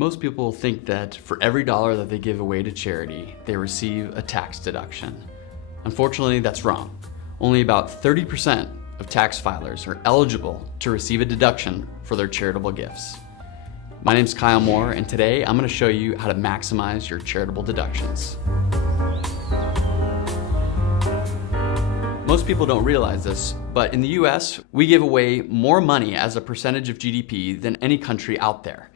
Most people think that for every dollar that they give away to charity, they receive a tax deduction. Unfortunately, that's wrong. Only about 30% of tax filers are eligible to receive a deduction for their charitable gifts. My name's Kyle Moore, and today I'm going to show you how to maximize your charitable deductions. Most people don't realize this, but in the US, we give away more money as a percentage of GDP than any country out there.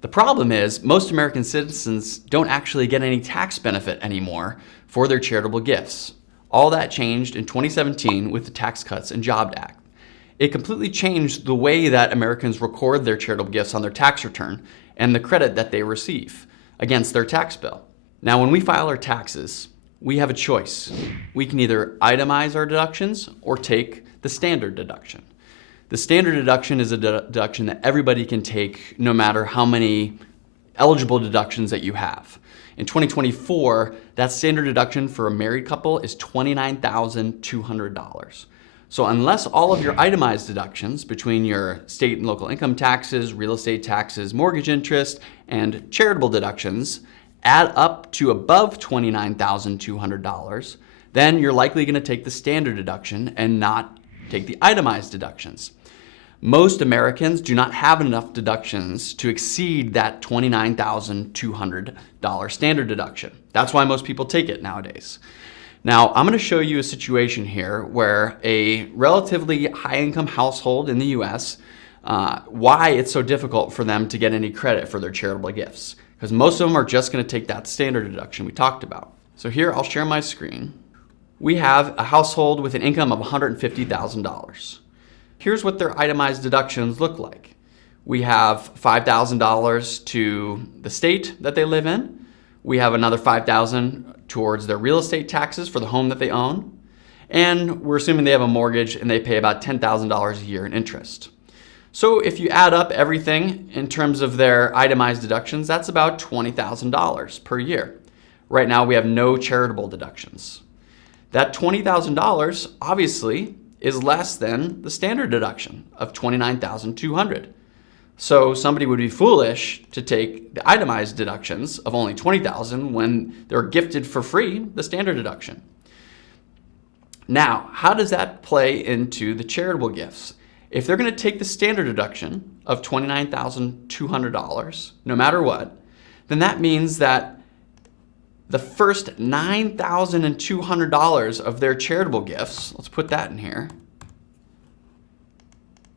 The problem is most American citizens don't actually get any tax benefit anymore for their charitable gifts. All that changed in 2017 with the Tax Cuts and Jobs Act. It completely changed the way that Americans record their charitable gifts on their tax return and the credit that they receive against their tax bill. Now, when we file our taxes, we have a choice. We can either itemize our deductions or take the standard deduction. The standard deduction is a deduction that everybody can take no matter how many eligible deductions that you have. In 2024, that standard deduction for a married couple is $29,200. So unless all of your itemized deductions between your state and local income taxes, real estate taxes, mortgage interest, and charitable deductions add up to above $29,200, then you're likely going to take the standard deduction and not take the itemized deductions. Most Americans do not have enough deductions to exceed that $29,200 standard deduction. That's why most people take it nowadays. Now, I'm going to show you a situation here where a relatively high-income household in the US, why it's so difficult for them to get any credit for their charitable gifts. Because most of them are just going to take that standard deduction we talked about. So here, I'll share my screen. We have a household with an income of $150,000. Here's what their itemized deductions look like. We have $5,000 to the state that they live in. We have another $5,000 towards their real estate taxes for the home that they own. And we're assuming they have a mortgage and they pay about $10,000 a year in interest. So if you add up everything in terms of their itemized deductions, that's about $20,000 per year. Right now we have no charitable deductions. That $20,000 obviously is less than the standard deduction of $29,200. So somebody would be foolish to take the itemized deductions of only $20,000 when they're gifted for free the standard deduction. Now, how does that play into the charitable gifts? If they're going to take the standard deduction of $29,200, no matter what, then that means that the first $9,200 of their charitable gifts, let's put that in here,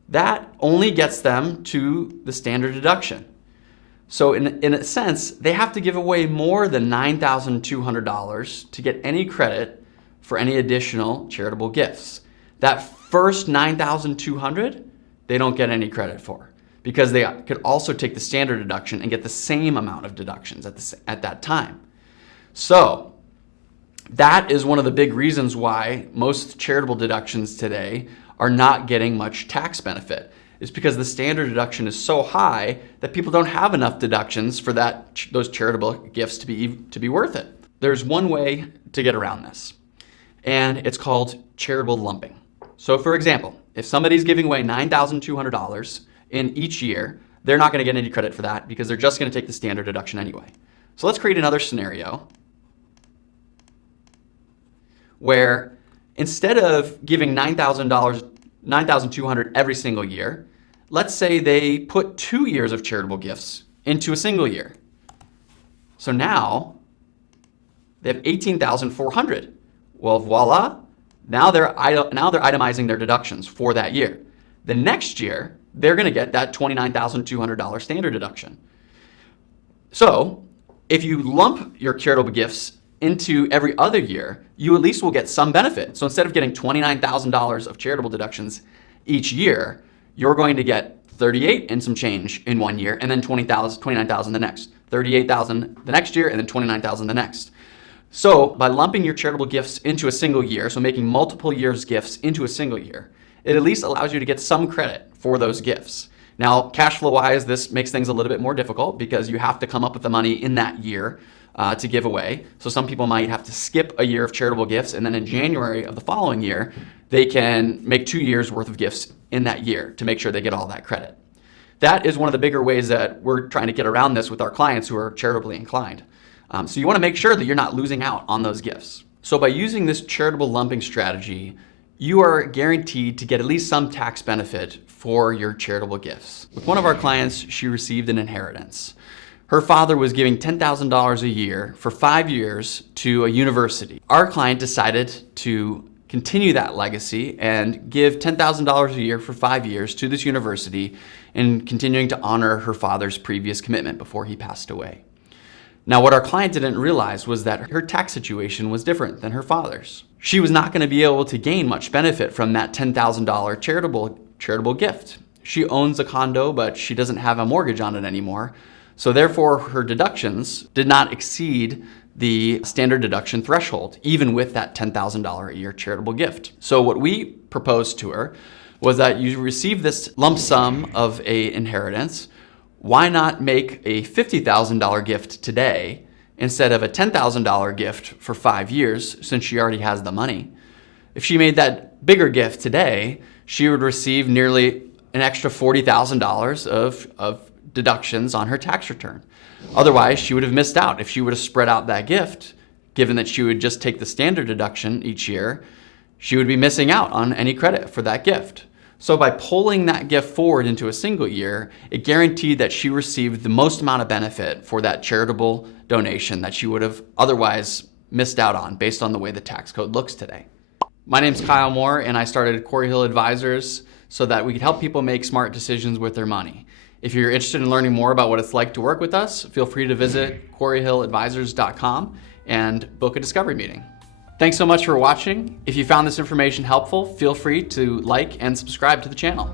that only gets them to the standard deduction. So in a sense, they have to give away more than $9,200 to get any credit for any additional charitable gifts. That first $9,200, they don't get any credit for because they could also take the standard deduction and get the same amount of deductions at that time. So that is one of the big reasons why most charitable deductions today are not getting much tax benefit. Is because the standard deduction is so high that people don't have enough deductions for those charitable gifts to be worth it. There's one way to get around this, and it's called charitable lumping. So for example, if somebody's giving away $9,200 in each year, they're not going to get any credit for that because they're just going to take the standard deduction anyway. So let's create another scenario where instead of giving $9,200 every single year, let's say they put 2 years of charitable gifts into a single year. So now they have $18,400. Well, voila. Now they're itemizing their deductions for that year. The next year, they're going to get that $29,200 standard deduction. So if you lump your charitable gifts into every other year, you at least will get some benefit. So instead of getting $29,000 of charitable deductions each year, you're going to get 38 and some change in one year, and then 29,000 the next, 38,000 the next year, and then 29,000 the next. So by lumping your charitable gifts into a single year, so making multiple years gifts into a single year, it at least allows you to get some credit for those gifts. Now, cash flow wise, this makes things a little bit more difficult because you have to come up with the money in that year to give away. So some people might have to skip a year of charitable gifts, and then in January of the following year, they can make 2 years worth of gifts in that year to make sure they get all that credit. That is one of the bigger ways that we're trying to get around this with our clients who are charitably inclined. So you want to make sure that you're not losing out on those gifts. So by using this charitable lumping strategy, you are guaranteed to get at least some tax benefit for your charitable gifts. With one of our clients, she received an inheritance. Her father was giving $10,000 a year for 5 years to a university. Our client decided to continue that legacy and give $10,000 a year for 5 years to this university, and continuing to honor her father's previous commitment before he passed away. Now, what our client didn't realize was that her tax situation was different than her father's. She was not going to be able to gain much benefit from that $10,000 charitable gift. She owns a condo, but she doesn't have a mortgage on it anymore. So therefore, her deductions did not exceed the standard deduction threshold, even with that $10,000 a year charitable gift. So what we proposed to her was that you receive this lump sum of an inheritance. Why not make a $50,000 gift today instead of a $10,000 gift for 5 years, since she already has the money? If she made that bigger gift today, she would receive nearly an extra $40,000 of deductions on her tax return. Otherwise, she would have missed out. If she would have spread out that gift, given that she would just take the standard deduction each year, she would be missing out on any credit for that gift. So by pulling that gift forward into a single year, it guaranteed that she received the most amount of benefit for that charitable donation that she would have otherwise missed out on based on the way the tax code looks today. My name's Kyle Moore, and I started Quarry Hill Advisors so that we could help people make smart decisions with their money. If you're interested in learning more about what it's like to work with us, feel free to visit quarryhilladvisors.com and book a discovery meeting. Thanks so much for watching. If you found this information helpful, feel free to like and subscribe to the channel.